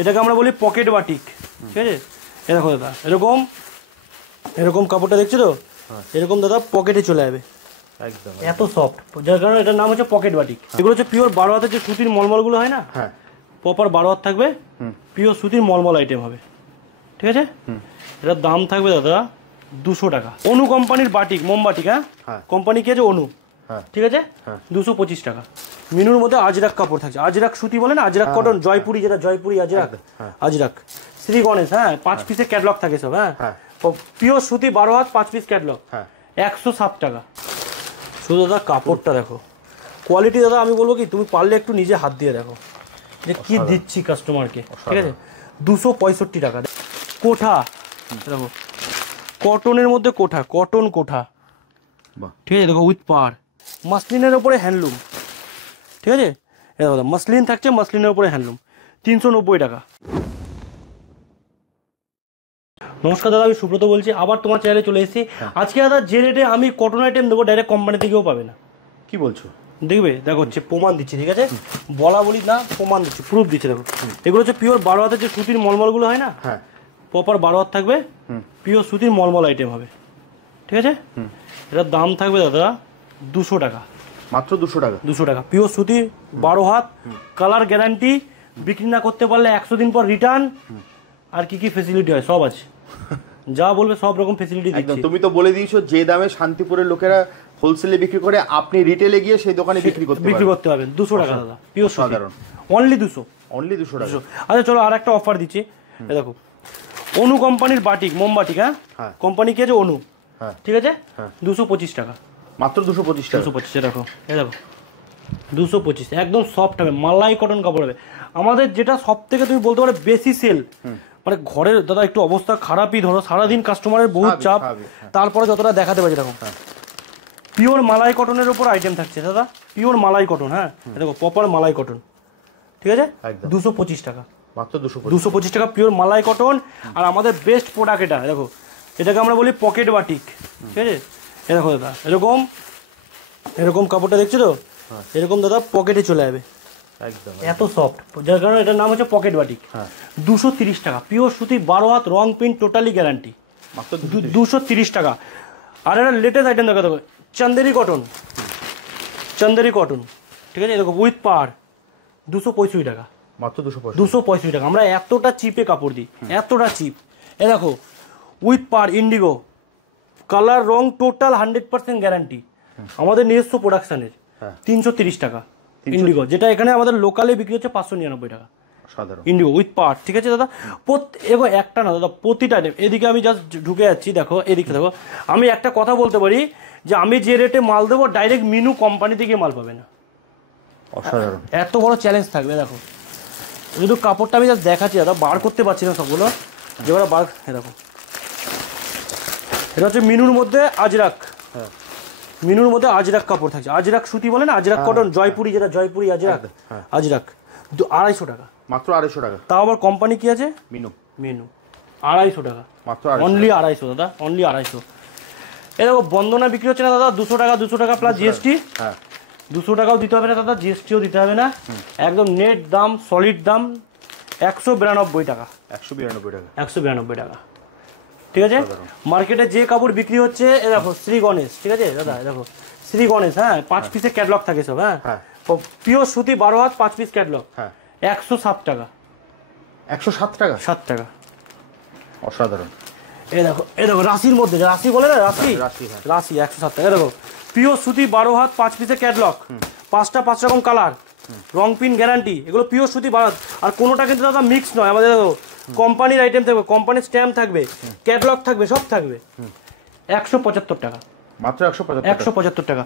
এটাকে আমরা বলি পকেট বাটিক, ঠিক আছে। এ দেখো দাদা, এরকম এরকম কাপড়টা দেখছো তো, এরকম দাদা পকেটে চলে যাবে একদম, এত সফট, যার কারণে এটার নাম হচ্ছে পকেট বাটিক। এগুলো হচ্ছে পিওর 12 হাতের যে সুতির মলমলগুলো হয় না, হ্যাঁ প্রপার 12 হাত থাকবে, পিওর সুতির মলমল আইটেম হবে, ঠিক আছে। এটার দাম থাকবে দাদা 200 টাকা। অনু কোম্পানির বাটিক, মোমবাটিক, হ্যাঁ কোম্পানি কি আছে অনু, ঠিক আছে, 225 টাকা। মিনুর মধ্যে আজরাক কাপড় থাকছে, আজরাক সুতি বলে না, আজরাক কটন, জয়পুরি, যেটা জয়পুরি আজরাক, আজরাক শ্রী গণেশ, হ্যাঁ 5 পিসের ক্যাটলগ থাকে সব, হ্যাঁ পিওর সুতি 12 হাত 5 পিস ক্যাটলগ, 107 টাকা। শুধু দাদা কাপড়টা দেখো, কোয়ালিটি দাদা আমি বলবো কি তুমি পারলে একটু নিজে হাত দিয়ে দেখো যে কি দিচ্ছি কাস্টমারকে, ঠিক আছে। 265 টাকা। কোঠা দেখো, কটনের মধ্যে কোঠা, কটন কোঠা, ঠিক আছে, দেখো উইথ পার, মাসলিনের উপরে হ্যান্ডলুম, ঠিক আছে। দেখো মাসলিন থাকছে, মাসলিনের উপরে হ্যান্ডলুম, 390 টাকা। নমস্কার দাদা, আমি সুব্রত বলছি, আবার তোমার চ্যানেলে চলে এসেছি। আজকে দাদা যে রেটে আমি কটন আইটেম দেবো, ডাইরেক্ট কোম্পানি থেকেও পাবে না। কি বলছো? দেখবে, দেখো হচ্ছে প্রমাণ দিচ্ছি, ঠিক আছে, বলা বলি না, প্রমাণ দিচ্ছি, প্রুফ দিচ্ছি। দেখো এগুলো হচ্ছে পিওর 12 হাতের যে সুতির মলমলগুলো হয় না, হ্যাঁ প্রপার 12 হাত থাকবে, পিওর সুতির মলমল আইটেম হবে, ঠিক আছে। এটার দাম থাকবে দাদা 200 টাকা, মাত্র 200 টাকা। 200 টাকা, পিওর সুতি 12 হাত, কালার গ্যারান্টি, বিক্রি না করতে পারলে 100 দিন পর রিটার্ন, আর কি কি ফেসিলিটি হয় সব আছে, যা বলবে সব রকম ফেসিলিটি দিচ্ছি। তুমি তো বলে দিয়েছো যে দামে শান্তিপুরের লোকেরা হোলসেলে বিক্রি করে, আপনি রিটেলে গিয়ে সেই দোকানে বিক্রি করতে পারবেন। 200 টাকা দাদা, পিওর সাধারণ, অনলি 200, অনলি 200 টাকা। আচ্ছা চলো আর একটা অফার দিচ্ছি, দেখো অনু কোম্পানির বাটিক, মোমবাটিক, হ্যাঁ কোম্পানি কি আছে অনু, ঠিক আছে, 225 টাকা, মাত্র 225 টাকা। 225, দেখো এই দেখো 225, একদম সফট হবে, মালাই কটন কাপড় হবে। আমাদের যেটা সব থেকে তুমি বলতে পারো বেশি সেল, মানে ঘরের দাদা একটু অবস্থা খারাপই, ধরো সারাদিন কাস্টমারের বহুত চাপ, তারপরে যতটা দেখাতে পারি দেখো পিওর মালাই কটনের উপর আইটেম থাকছে দাদা, পিওর মালাই কটন, হ্যাঁ দেখো প্রপার মালাই কটন, ঠিক আছে, 225 টাকা, মাত্র 225 টাকা, পিওর মালাই কটন। আর আমাদের বেস্ট প্রোডাক্ট এটা, দেখো এটাকে আমরা বলি পকেট বাটিক, ঠিক আছে। এ দেখো দাদা, এরকম এরকম কাপড়টা দেখছো তো, এরকম দাদা পকেটে চলে যাবে একদম এত সফট, যার কারণে এটার নাম হচ্ছে পকেট বাটিক। 230 টাকা, পিওর সুতি 12 হাত, রং প্রিন্ট টোটালি গ্যারান্টি, মাত্র 230 টাকা। আর একটা লেটেস্ট আইটেম দেখো, দেখো চান্দেরি কটন, চান্দেরি কটন, ঠিক আছে, দেখো উইথ পার, 265 টাকা, মাত্র 265 টাকা। আমরা এতটা চিপে কাপড় দিই, এতটা চিপ। এ দেখো with per Indigo, colour wrong total 100% guarantee, আমাদের নিজস্ব প্রোডাকশনের, 330 টাকা ইন্ডিগো, যেটা এখানে আমাদের লোকালে বিক্রি হচ্ছে 599 টাকা সাধারণ ইন্ডিগো উইথ পার্ট, ঠিক আছে দাদা। এগো একটা না দাদা, প্রতিটা আইটেম, এদিকে আমি জাস্ট ঢুকে যাচ্ছি, দেখো এদিকে দেখো, আমি একটা কথা বলতে পারি যে আমি যে রেটে মাল দেবো ডাইরেক্ট মিনু কোম্পানি থেকে মাল পাবে না, অসাধারণ, এত বড় চ্যালেঞ্জ থাকবে। দেখো শুধু কাপড়টা আমি জাস্ট দেখাচ্ছি দাদা, বার করতে পারছি না সবগুলো, যেগুলো বার, দেখো এটা হচ্ছে মিনুর মধ্যে আজরাক, মিনুর মধ্যে আজরাক কাপড় থাকছে, আজরাক সুতি বলে না, আজরাক কটন, জয়পুরি, যেটা জয়পুরি আজরাক, আজরাক 250 টাকা, মাত্র 250 টাকা। তাও আবার কোম্পানি কি আছে মিনু, মিনু 250 টাকা, মাত্র অনলি 250 দাদা, অনলি 250। এই দেখো বন্দনা বিক্রি হচ্ছে না দাদা 200 টাকা, 200 টাকা প্লাস জিএসটি, 200 টাকাও দিতে হবে না দাদা, জিএসটিও দিতে হবে না, একদম নেট দাম, সলিড দাম 192 টাকা, 192 টাকা, 192 টাকা, ঠিক আছে। মার্কেটে যে কাপড় বিক্রি হচ্ছে, এ দেখো শ্রী গণেশ, ঠিক আছে দাদা, দেখো শ্রী গণেশ, হ্যাঁ 5 পিসের ক্যাটলগ থাকে সব, হ্যাঁ পিওর সুতি 12 হাত 5 পিস ক্যাটলগ, 107 টাকা, 107 টাকা, 7 টাকা, অসাধারণ। এই দেখো রাশির মধ্যে, রাশি বলে না, রাশি, রাশি 107 টাকা। দেখো পিওর সুতি 12 হাত 5 পিসের ক্যাটলগ, 5টা 5 রকম কালার, রং পিন গ্যারান্টি, এগুলো পিওর সুতি 12 হাত। আর কোনোটা কিন্তু দাদা মিক্স নয়, আমাদের দেখো কোম্পানির আইটেম থাকবে, কোম্পানির স্ট্যাম্প থাকবে, ক্যাটলগ থাকবে, সব থাকবে, 175 টাকা, মাত্র 175 টাকা।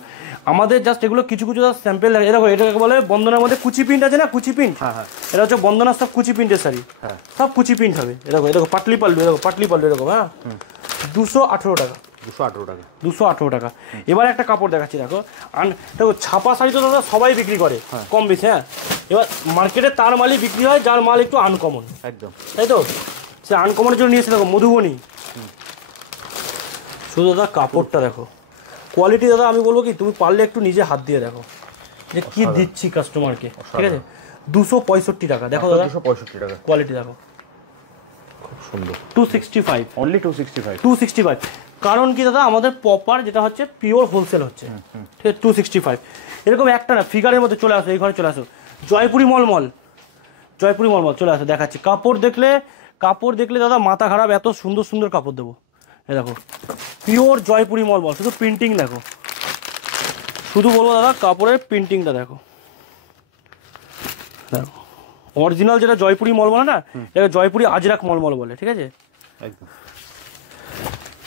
আমাদের জাস্ট এগুলো কিছু কিছু স্যাম্পেল, এরকম এটাকে বলে বন্দনার মধ্যে কুচি প্রিন্ট আছে না, কুচি প্রিন্ট, এটা হচ্ছে বন্দনার সব কুচি প্রিন্টের শাড়ি, সব কুচি প্রিন্ট হবে। এরকম পাটলি পাল্লু, এরকম পাটলি পাল্লু, এরকম, হ্যাঁ 218 টাকা, 218 টাকা, 218 টাকা। এবার একটা কাপড় দেখাচ্ছি, দেখো দেখো ছাপা শাড়ি তো দাদা সবাই বিক্রি করে কম বেশি, হ্যাঁ এবার মার্কেটে তার মালই বিক্রি হয় যার মাল একটু আনকমন, একদম তাই তো, সে আনকমনের জন্য নিয়েছে। দেখো মধুবনী, শুধু দাদা কাপড়টা দেখো, কোয়ালিটি দাদা আমি বলবো কি তুমি পারলে একটু নিজে হাত দিয়ে দেখো যে কি দিচ্ছি কাস্টমারকে, ঠিক আছে। 265 টাকা। দেখো দাদা 265 টাকা, কোয়ালিটি দেখো খুব সুন্দর। 265 অনলি 265। 265 কারণ কি দাদা আমাদের প্রপার যেটা হচ্ছে পিওর হোলসেল হচ্ছে, ঠিক আছে। 265 এরকম একটা না, ফিগারের মধ্যে চলে আসো, এই ঘরে চলে আসো, জয়পুরি মলমল, জয়পুরি মলমল চলে আসো, দেখাচ্ছি। কাপড় দেখলে দাদা মাথা খারাপ, এত সুন্দর সুন্দর কাপড় দেবো। এই দেখো পিওর জয়পুরি মলমল, শুধু প্রিন্টিং দেখো, শুধু বলবো দাদা কাপড়ের প্রিন্টিংটা দেখো, দেখো অরিজিনাল যেটা জয়পুরি মলমল না, এটা জয়পুরি আজরাক মলমল বলে, ঠিক আছে। একদম।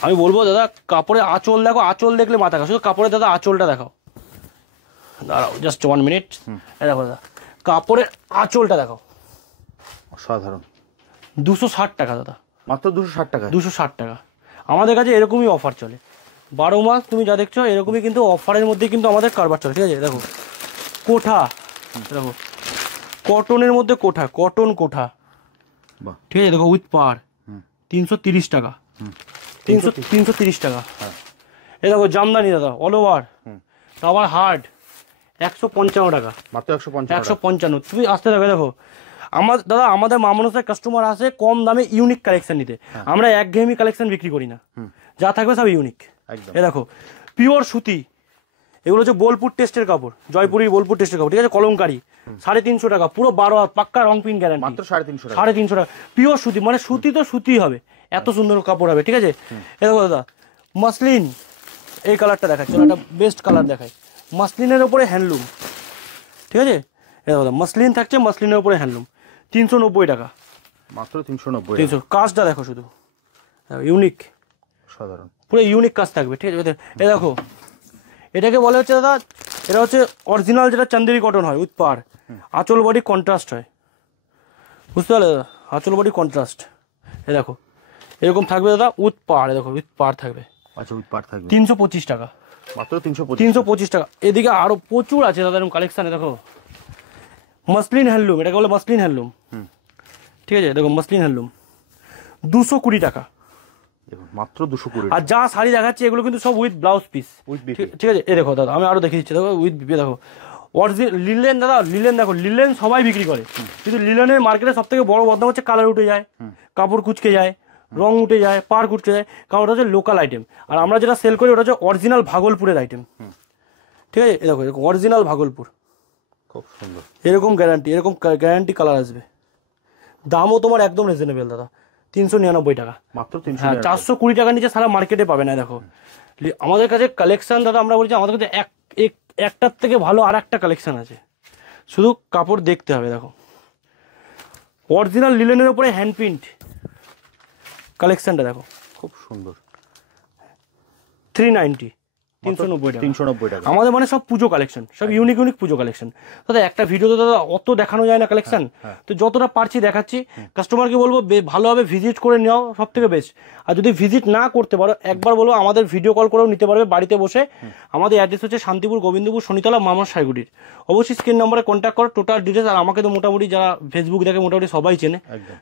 আমি বলবো দাদা কাপড়ের আঁচল দেখো, আঁচল দেখলে মাথা খারাপ, শুধু কাপড়ের দাদা আঁচলটা দেখাও, দাঁড়াও জাস্ট 1 মিনিট। দেখো দাদা কাপড়ের আঁচলটা দেখো, অসাধারণ। 260 টাকা দাদা, মাত্র 260 টাকা। 260 টাকা। আমাদের কাছে এরকমই অফার চলে 12 মাস, তুমি যা দেখছো এরকমই কিন্তু অফারের মধ্যে কিন্তু আমাদের কারবার চলে, ঠিক আছে। দেখো কোঠা, দেখো কটনের মধ্যে কোঠা, কটন কোঠা, বাহ, ঠিক আছে। দেখো উইথ পার 330 টাকা, 330 টাকা। এই দেখো জামদানি দাদা অল ওভার, আবার হার্ড 155 টাকা, মাত্র 155 টাকা। 155। তুমি আসতে থাকো, দেখো আমার দাদা আমাদের মা মানুষের কাস্টমার আসে কম দামে ইউনিক কালেকশন নিতে, আমরা একঘেয়েমি কালেকশন বিক্রি করি না, যা থাকবে সব ইউনিক। একদম। এ দেখো পিওর সুতি, এগুলো হচ্ছে বোলপুর টেস্টের কাপড়, জয়পুরি বোলপুর টেস্টের কাপড়, ঠিক আছে। কলমকারি 350 টাকা, পুরো 12 হাত পাক্কা রং পিন গ্যারান্টি, মাত্র 350 টাকা। 350 টাকা পিওর সুতি, মানে সুতি তো সুতি হবে, এত সুন্দর কাপড় হবে, ঠিক আছে। এ দেখো দাদা মাসলিন, এই কালারটা দেখাচ্ছি, একটা বেস্ট কালার দেখায়, মাসলিনের উপরে হ্যান্ডলুম, ঠিক আছে। এ দেখো দাদা মাসলিন থাকছে, মাসলিনের উপরে হ্যান্ডলুম 390 টাকা, মাত্র 390। 300। কাজটা দেখো শুধু ইউনিক, সাধারণ পুরো ইউনিক কাজ থাকবে, ঠিক আছে। এ দেখো এটাকে বলে হচ্ছে দাদা, এটা হচ্ছে অরিজিনাল যেটা চান্দেরি কটন হয় উইথ পার, আঁচল বডি কন্ট্রাস্ট হয়, বুঝতে পারলে দাদা, আঁচল বডি কন্ট্রাস্ট। এ দেখো এরকম থাকবে দাদা উইথ পার, দেখো উইথ পার থাকবে। আচ্ছা, উইথ পার থাকবে 325 টাকা, মাত্র 325। 325 টাকা। এদিকে আরো প্রচুর আছে দাদা এরকম কালেকশানে, দেখো মাসলিন হ্যান্ডলুম, এটাকে বলে মাসলিন হ্যান্ডলুম, ঠিক আছে। দেখো মাসলিন হ্যান্ডলুম 220 টাকা, দেখুন মাত্র 220। আর যা শাড়ি দেখাচ্ছে এগুলো কিন্তু সব with blouse piece, with BP. ঠিক আছে। এ দেখো দাদা আমি আরো দেখিয়ে দিচ্ছি, দেখো উইথ বিপি, দেখো অরিজিনাল লিলেন দাদা, লিলেন দেখো, লিলেন সবাই বিক্রি করে, কিন্তু লিলেনের মার্কেটে সব থেকে বড় বদনাম হচ্ছে কালার উঠে যায়, কাপড় কুচকে যায়, রং উঠে যায়, পার কুচকে যায়, কারণ ওটা হচ্ছে লোকাল আইটেম। আর আমরা যেটা সেল করি ওটা হচ্ছে অরিজিনাল ভাগলপুরের আইটেম, ঠিক আছে। এ দেখো এরকম অরিজিনাল ভাগলপুর, খুব সুন্দর। এরকম গ্যারান্টি, এরকম গ্যারান্টি কালার আসবে। দামও তোমার একদম রিজনেবল দাদা, 399 টাকা, মাত্র 300। হ্যাঁ 420 টাকার নিচে সারা মার্কেটে পাবে না। দেখো আমাদের কাছে কালেকশন দাদা, আমরা বলছি আমাদের কাছে একটার থেকে ভালো আর একটা কালেকশন আছে, শুধু কাপড় দেখতে হবে। দেখো অরিজিনাল লিলেনের উপরে হ্যান্ড প্রিন্ট কালেকশনটা দেখো, খুব সুন্দর। 390, 390 টাকা। 390 টাকা। আমাদের মানে সব পুজো কালেকশন, সব ইউনিক ইউনিক পুজো কালেকশন দাদা। একটা ভিডিওতে দাদা অত দেখানো যায় না কালেকশন, তো যতটা পারছি দেখাচ্ছি। কাস্টমারকে বলবো ভালোভাবে ভিজিট করে নেওয়া সব থেকে বেস্ট। আর যদি ভিজিট না করতে পারো একবার বলবো আমাদের ভিডিও কল করেও নিতে পারবে বাড়িতে বসে। আমাদের অ্যাড্রেস হচ্ছে শান্তিপুর গোবিন্দপুর শনিতলা মামার শাড়িগুড়ির। অবশ্যই স্ক্রিন নম্বরে কন্ট্যাক্ট করো, টোটাল ডিটেলস। আর আমাকে তো মোটামুটি যারা ফেসবুক দেখে মোটামুটি সবাই চেনে।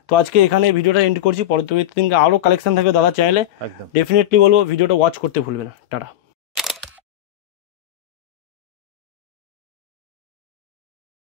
তো আজকে এখানে ভিডিওটা এন্ড করছি, পরবর্তী দিনকে আরও কালেকশন থাকবে দাদা চ্যানেলে, ডেফিনেটলি বলবো ভিডিওটা ওয়াচ করতে ভুলবে না। টাটা।